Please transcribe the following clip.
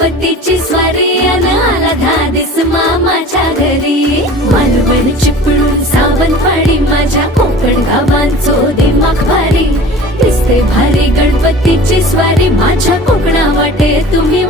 गणपतीची स्वारी अन आला धादिस मामाच्या घरी. मालवण चिपळूण सावंतवाडी माझ्या कोकण गावांचो दिमाग भारी. दिसते भारी गणपतीची स्वारी माझ्या कोकणा वाटे तुम्ही